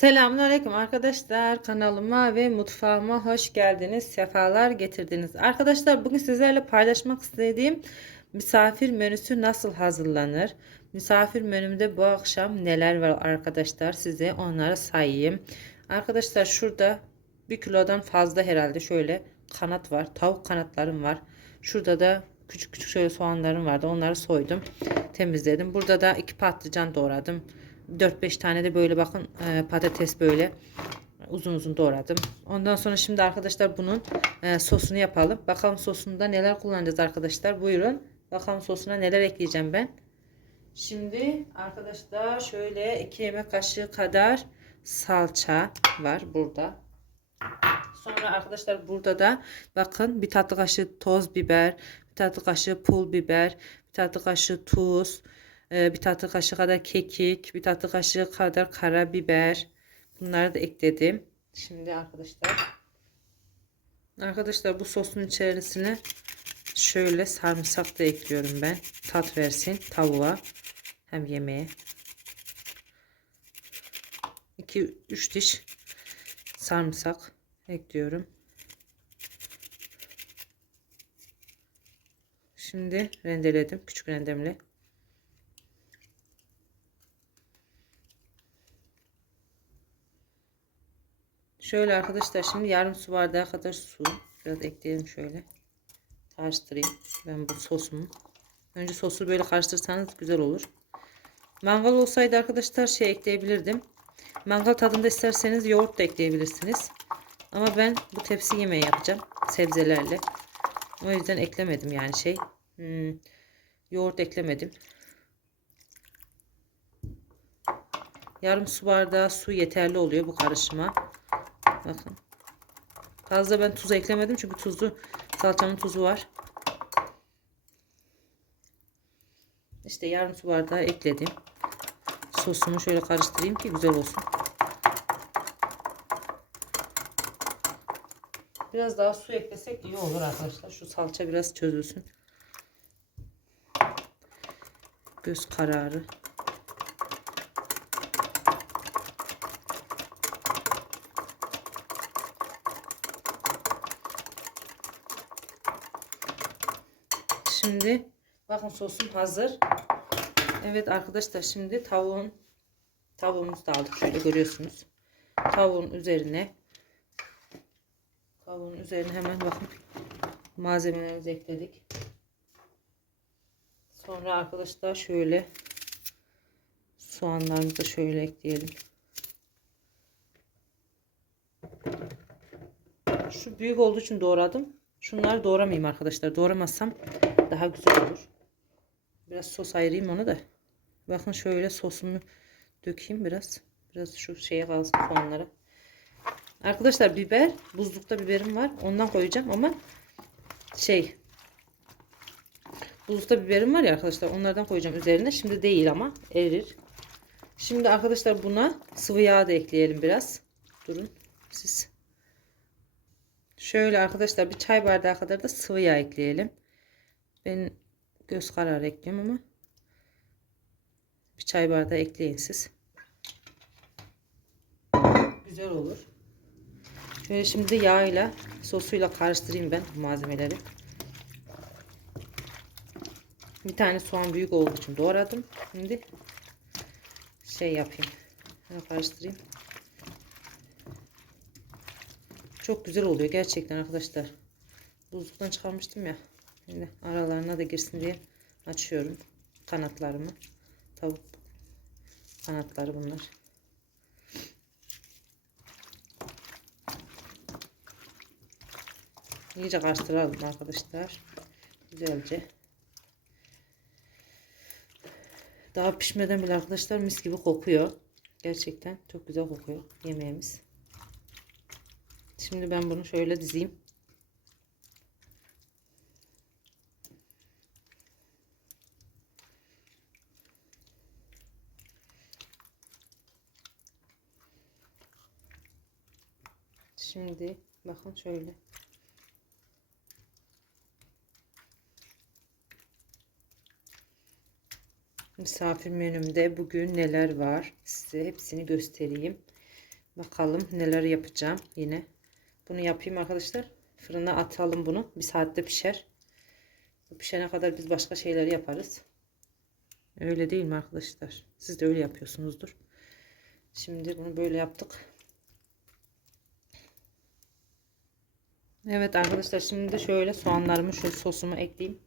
Selamünaleyküm arkadaşlar. Kanalıma ve mutfağıma hoş geldiniz. Sefalar getirdiniz. Arkadaşlar bugün sizlerle paylaşmak istediğim misafir menüsü nasıl hazırlanır? Misafir menümde bu akşam neler var arkadaşlar? Size onları sayayım. Arkadaşlar şurada bir kilodan fazla herhalde şöyle kanat var tavuk kanatlarım var. Şurada da küçük küçük şöyle soğanlarım vardı. Onları soydum temizledim. Burada da iki patlıcan doğradım 4-5 tane de böyle bakın e, patates böyle uzun uzun doğradım. Ondan sonra şimdi arkadaşlar bunun e, sosunu yapalım. Bakalım sosunda neler kullanacağız arkadaşlar. Buyurun. Bakalım sosuna neler ekleyeceğim ben. Şimdi arkadaşlar şöyle 2 yemek kaşığı kadar salça var burada. Sonra arkadaşlar burada da bakın bir tatlı kaşığı toz biber, bir tatlı kaşığı pul biber, bir tatlı kaşığı tuz, bir tatlı kaşığı kadar kekik, bir tatlı kaşığı kadar karabiber. Bunları da ekledim. Şimdi arkadaşlar arkadaşlar bu sosun içerisine şöyle sarımsak da ekliyorum ben. Tat versin tavuğa hem yemeğe. 2 3 diş sarımsak ekliyorum. Şimdi rendeledim küçük rendemle. Şöyle arkadaşlar şimdi yarım su bardağı kadar su biraz ekleyelim şöyle. Karıştırayım ben bu sosumu. Önce sosu böyle karıştırsanız güzel olur. Mangal olsaydı arkadaşlar şey ekleyebilirdim. Mangal tadında isterseniz yoğurt da ekleyebilirsiniz. Ama ben bu tepsi yemeği yapacağım sebzelerle. O yüzden eklemedim yani şey. Hmm, yoğurt eklemedim. Yarım su bardağı su yeterli oluyor bu karışıma. Bakın. Fazla ben tuz eklemedim çünkü tuzlu salçanın tuzu var. İşte yarım su bardağı ekledim. Sosumu şöyle karıştırayım ki güzel olsun. Biraz daha su eklesek iyi olur arkadaşlar. Şu salça biraz çözülsün. Göz kararı. Şimdi bakın sosum hazır. Evet arkadaşlar şimdi tavuğun tavuğumuzu da aldık şöyle görüyorsunuz. Tavuğun üzerine tavuğun üzerine hemen bakın malzemelerimizi ekledik. Sonra arkadaşlar şöyle soğanlarımızı da şöyle ekleyelim. Şu büyük olduğu için doğradım. Şunları doğramayayım arkadaşlar. Doğramazsam daha güzel olur. Biraz sos ayırayım onu da. Bakın şöyle sosumu dökeyim biraz. Biraz şu şeye kalsın soğanlara. Arkadaşlar biber. Buzlukta biberim var. Ondan koyacağım ama şey buzlukta biberim var ya arkadaşlar. Onlardan koyacağım üzerine. Şimdi değil ama erir. Şimdi arkadaşlar buna sıvı yağ da ekleyelim biraz. Durun siz. Şöyle arkadaşlar bir çay bardağı kadar da sıvı yağ ekleyelim. Ben göz kararı ekliyorum ama bir çay bardağı ekleyin siz. Güzel olur. Şöyle şimdi yağ sosuyla karıştırayım ben malzemeleri. Bir tane soğan büyük olduğu için doğradım. Şimdi şey yapayım. Şöyle karıştırayım. Çok güzel oluyor gerçekten arkadaşlar. Buzluktan çıkarmıştım ya. Şimdi aralarına da girsin diye açıyorum kanatlarımı. Tavuk kanatları bunlar. İyice karıştıralım arkadaşlar. Güzelce. Daha pişmeden bile arkadaşlar mis gibi kokuyor. Gerçekten çok güzel kokuyor yemeğimiz. Şimdi ben bunu şöyle dizeyim. Şimdi bakın şöyle. Misafir menümde bugün neler var size hepsini göstereyim. Bakalım neler yapacağım yine. Bunu yapayım arkadaşlar. Fırına atalım bunu. Bir saatte pişer. Pişene kadar biz başka şeyler yaparız. Öyle değil mi arkadaşlar? Siz de öyle yapıyorsunuzdur. Şimdi bunu böyle yaptık. Evet arkadaşlar şimdi de şöyle soğanlarımı şöyle sosuma ekleyeyim.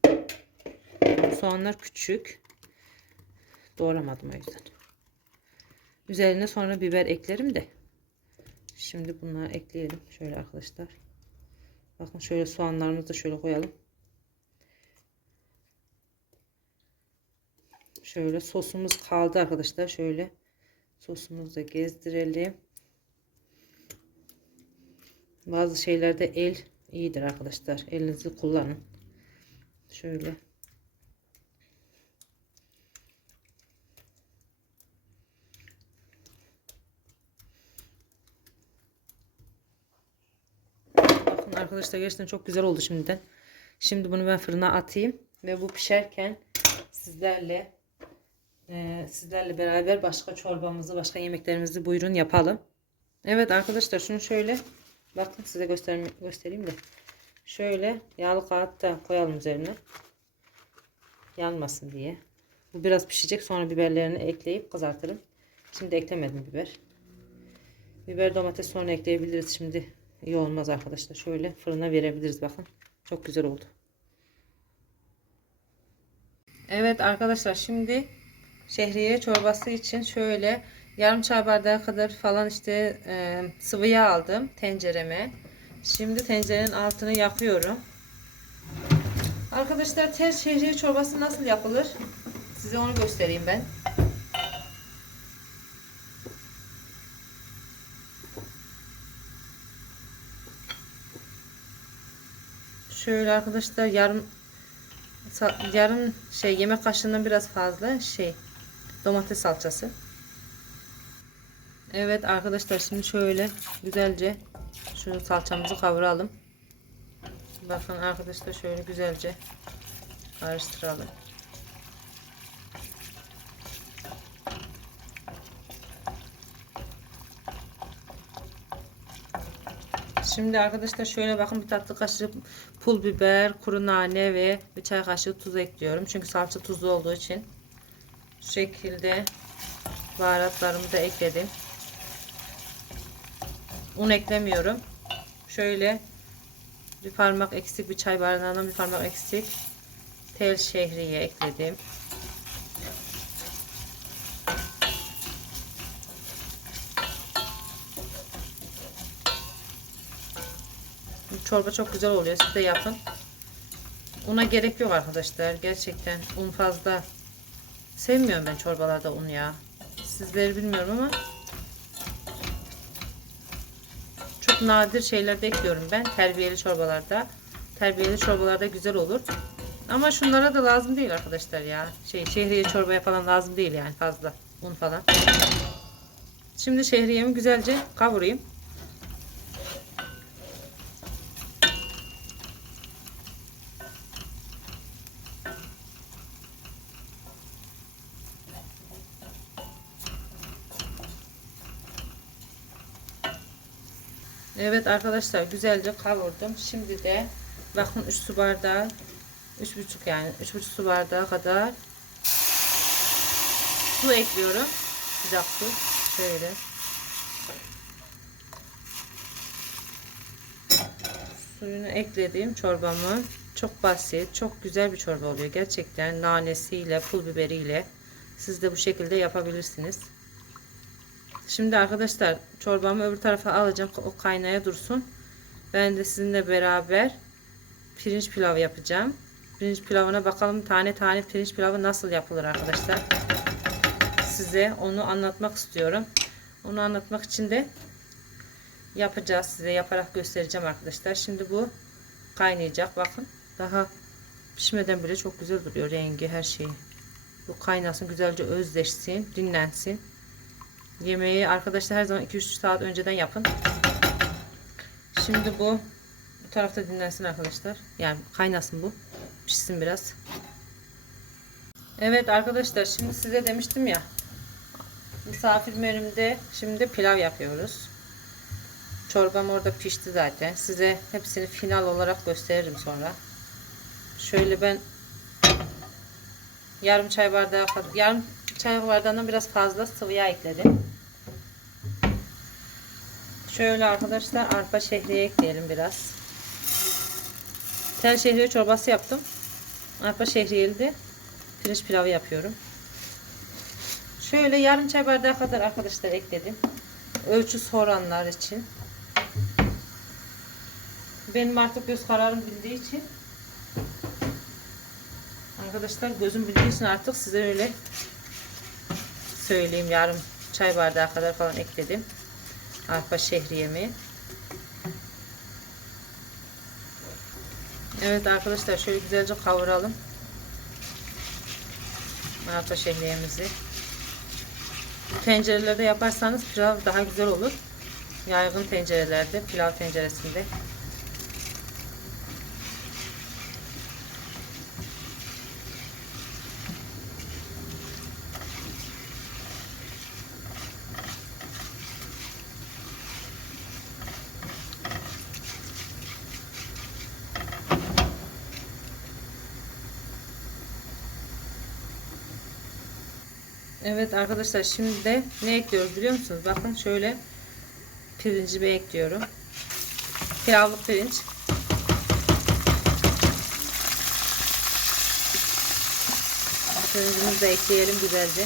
Soğanlar küçük. Doğramadım o yüzden. Üzerine sonra biber eklerim de. Şimdi bunları ekleyelim. Şöyle arkadaşlar. Bakın şöyle soğanlarımızı da şöyle koyalım. Şöyle sosumuz kaldı arkadaşlar. Şöyle sosumuzu da gezdirelim. Bazı şeylerde el iyidir arkadaşlar. Elinizi kullanın. Şöyle. Bakın arkadaşlar gerçekten çok güzel oldu şimdiden. Şimdi bunu ben fırına atayım ve bu pişerken sizlerle e, sizlerle beraber başka çorbamızı, başka yemeklerimizi buyurun yapalım. Evet arkadaşlar şunu şöyle bakın size göstereyim, de. Şöyle yağlı kağıt da koyalım üzerine. Yanmasın diye. Bu biraz pişecek sonra biberlerini ekleyip kızartırım. Şimdi eklemedim biber. Biber domates sonra ekleyebiliriz. Şimdi iyi olmaz arkadaşlar. Şöyle fırına verebiliriz bakın. Çok güzel oldu. Evet arkadaşlar şimdi şehriye çorbası için şöyle yarım çay bardağı kadar falan işte e, sıvı yağ aldım tencereme. Şimdi tencerenin altını yakıyorum. Arkadaşlar tel şehriye çorbası nasıl yapılır? Size onu göstereyim ben. Şöyle arkadaşlar yarım yarım şey yemek kaşığından biraz fazla şey domates salçası. Evet arkadaşlar şimdi şöyle güzelce şu salçamızı kavuralım. Bakın arkadaşlar şöyle güzelce karıştıralım. Şimdi arkadaşlar şöyle bakın bir tatlı kaşığı pul biber, kuru nane ve bir çay kaşığı tuz ekliyorum. Çünkü salça tuzlu olduğu için. Şu şekilde baharatlarımı da ekledim. Un eklemiyorum. Şöyle bir parmak eksik bir çay bardağından bir parmak eksik tel şehriye ekledim. Çorba çok güzel oluyor. Siz de yapın. Una gerek yok arkadaşlar. Gerçekten un fazla sevmiyorum ben çorbalarda un ya. Sizleri bilmiyorum ama çok nadir şeylerde ekliyorum ben. Terbiyeli çorbalarda. Terbiyeli çorbalarda güzel olur. Ama şunlara da lazım değil arkadaşlar ya. Şey şehriye çorbaya falan lazım değil yani fazla un falan. Şimdi şehriyemi güzelce kavurayım. Evet arkadaşlar güzelce kavurdum. Şimdi de bakın 3 su bardağı 3,5 yani 3,5 su bardağı kadar su ekliyorum. Sıcak su. Şöyle. Suyunu ekledim çorbamın. Çok basit, çok güzel bir çorba oluyor. Gerçekten nanesiyle, pul biberiyle siz de bu şekilde yapabilirsiniz. Şimdi arkadaşlar çorbamı öbür tarafa alacağım. O kaynaya dursun. Ben de sizinle beraber pirinç pilav yapacağım. Pirinç pilavına bakalım tane tane pirinç pilavı nasıl yapılır arkadaşlar. Size onu anlatmak istiyorum. Onu anlatmak için de yapacağız. Size yaparak göstereceğim arkadaşlar. Şimdi bu kaynayacak. Bakın daha pişmeden bile çok güzel duruyor rengi her şeyi. Bu kaynasın güzelce özleşsin, dinlensin. Yemeği arkadaşlar her zaman 2-3 saat önceden yapın. Şimdi bu bu tarafta dinlensin arkadaşlar. Yani kaynasın bu. Pişsin biraz. Evet arkadaşlar şimdi size demiştim ya. Misafir menümde şimdi pilav yapıyoruz. Çorbam orada pişti zaten. Size hepsini final olarak gösteririm sonra. Şöyle ben yarım çay bardağı yarım çay bardağından biraz fazla sıvı yağ ekledim. Şöyle arkadaşlar arpa şehriye ekleyelim biraz. Tel şehriye çorbası yaptım. Arpa şehriyeli de pirinç pilavı yapıyorum. Şöyle yarım çay bardağı kadar arkadaşlar ekledim. Ölçü soranlar için. Benim artık göz kararım bildiği için arkadaşlar gözüm bildiği için artık size öyle söyleyeyim yarım çay bardağı kadar falan ekledim. Arpa şehriyemi. Evet arkadaşlar şöyle güzelce kavuralım. Arpa şehriyemizi. Tencerelerde yaparsanız pilav daha güzel olur. Yaygın tencerelerde, pilav tenceresinde. Evet arkadaşlar şimdi de ne ekliyoruz biliyor musunuz? Bakın şöyle pirincimi ekliyorum. Pilavlık pirinç. Pirincimizi de ekleyelim güzelce.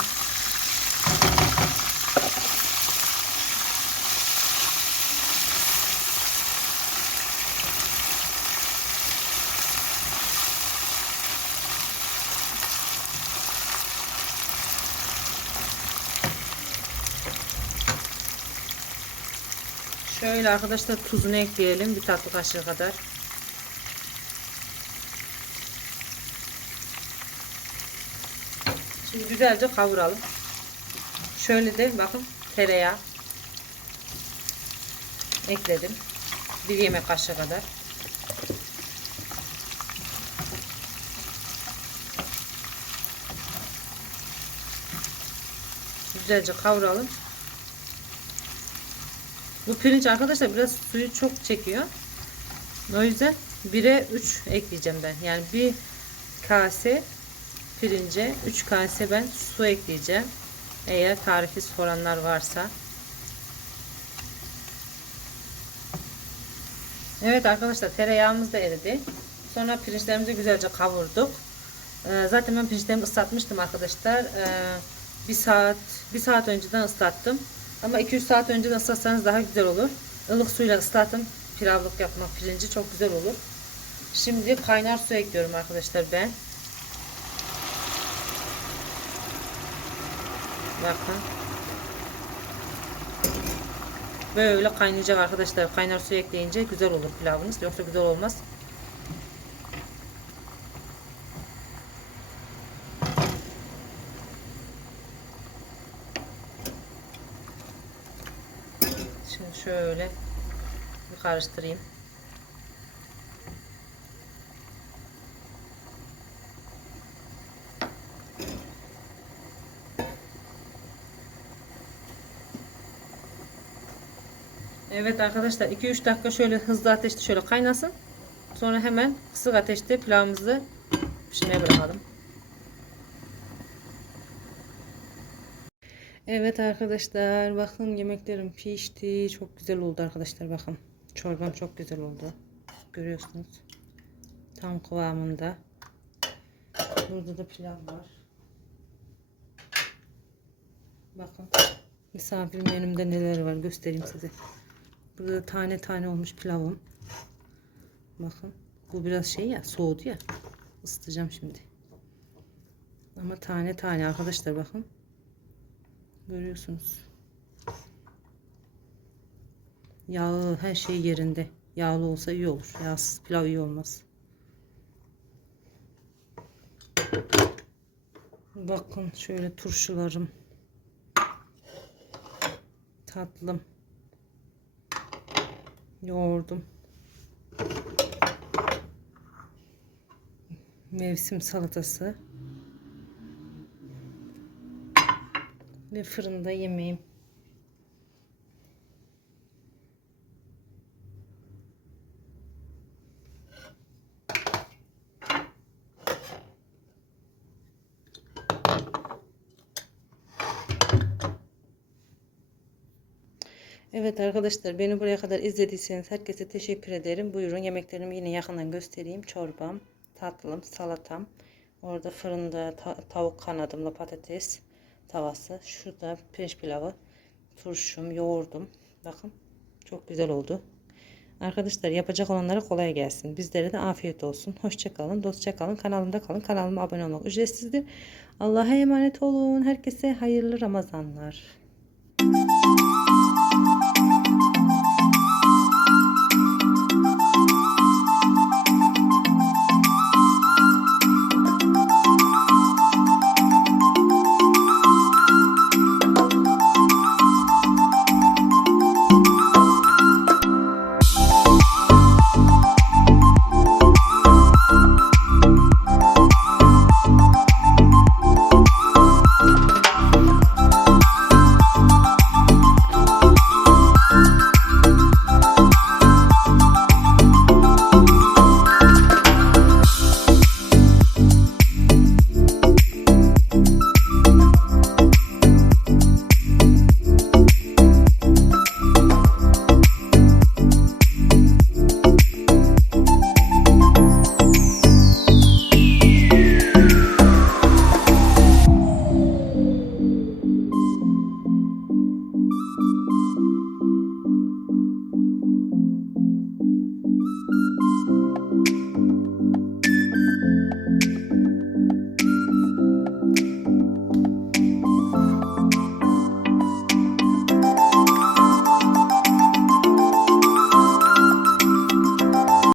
Şöyle arkadaşlar tuzunu ekleyelim bir tatlı kaşığı kadar. Şimdi güzelce kavuralım. Şöyle de bakın tereyağı ekledim. Bir yemek kaşığı kadar. Güzelce kavuralım. Bu pirinç arkadaşlar biraz suyu çok çekiyor. O yüzden 1'e 3 ekleyeceğim ben. Yani bir kase pirince 3 kase ben su ekleyeceğim. Eğer tarifi soranlar varsa. Evet arkadaşlar tereyağımız da eridi. Sonra pirinçlerimizi güzelce kavurduk. Ee, zaten ben pirinçlerimi ıslatmıştım arkadaşlar. Ee, bir saat bir saat önceden ıslattım. Ama 2-3 saat önceden ıslatsanız daha güzel olur. Ilık suyla ıslatın. Pilavlık yapmak pirinci çok güzel olur. Şimdi kaynar su ekliyorum arkadaşlar ben. Bakın. Böyle kaynayacak arkadaşlar. Kaynar su ekleyince güzel olur pilavınız. Yoksa güzel olmaz. Şimdi şöyle bir karıştırayım. Evet arkadaşlar 2-3 dakika şöyle hızlı ateşte şöyle kaynasın. Sonra hemen kısık ateşte pilavımızı pişmeye bırakalım. Evet arkadaşlar bakın yemeklerim pişti. Çok güzel oldu arkadaşlar bakın. Çorbam çok güzel oldu. Görüyorsunuz. Tam kıvamında. Burada da pilav var. Bakın. Misafir menümde neler var göstereyim size. Burada tane tane olmuş pilavım. Bakın. Bu biraz şey ya soğudu ya. Isıtacağım şimdi. Ama tane tane arkadaşlar bakın. Görüyorsunuz. Yağı her şey yerinde. Yağlı olsa iyi olur. Yağsız pilav iyi olmaz. Bakın şöyle turşularım. Tatlım. Yoğurdum. Mevsim salatası. ve fırında yemeğim. Evet arkadaşlar beni buraya kadar izlediyseniz herkese teşekkür ederim. Buyurun yemeklerimi yine yakından göstereyim. Çorbam, tatlım, salatam. Orada fırında ta tavuk kanadımla patates tavası. Şurada pirinç pilavı, turşum, yoğurdum. Bakın çok güzel oldu. Arkadaşlar yapacak olanlara kolay gelsin. Bizlere de afiyet olsun. Hoşça kalın, dostça kalın. Kanalımda kalın. Kanalıma abone olmak ücretsizdir. Allah'a emanet olun. Herkese hayırlı Ramazanlar.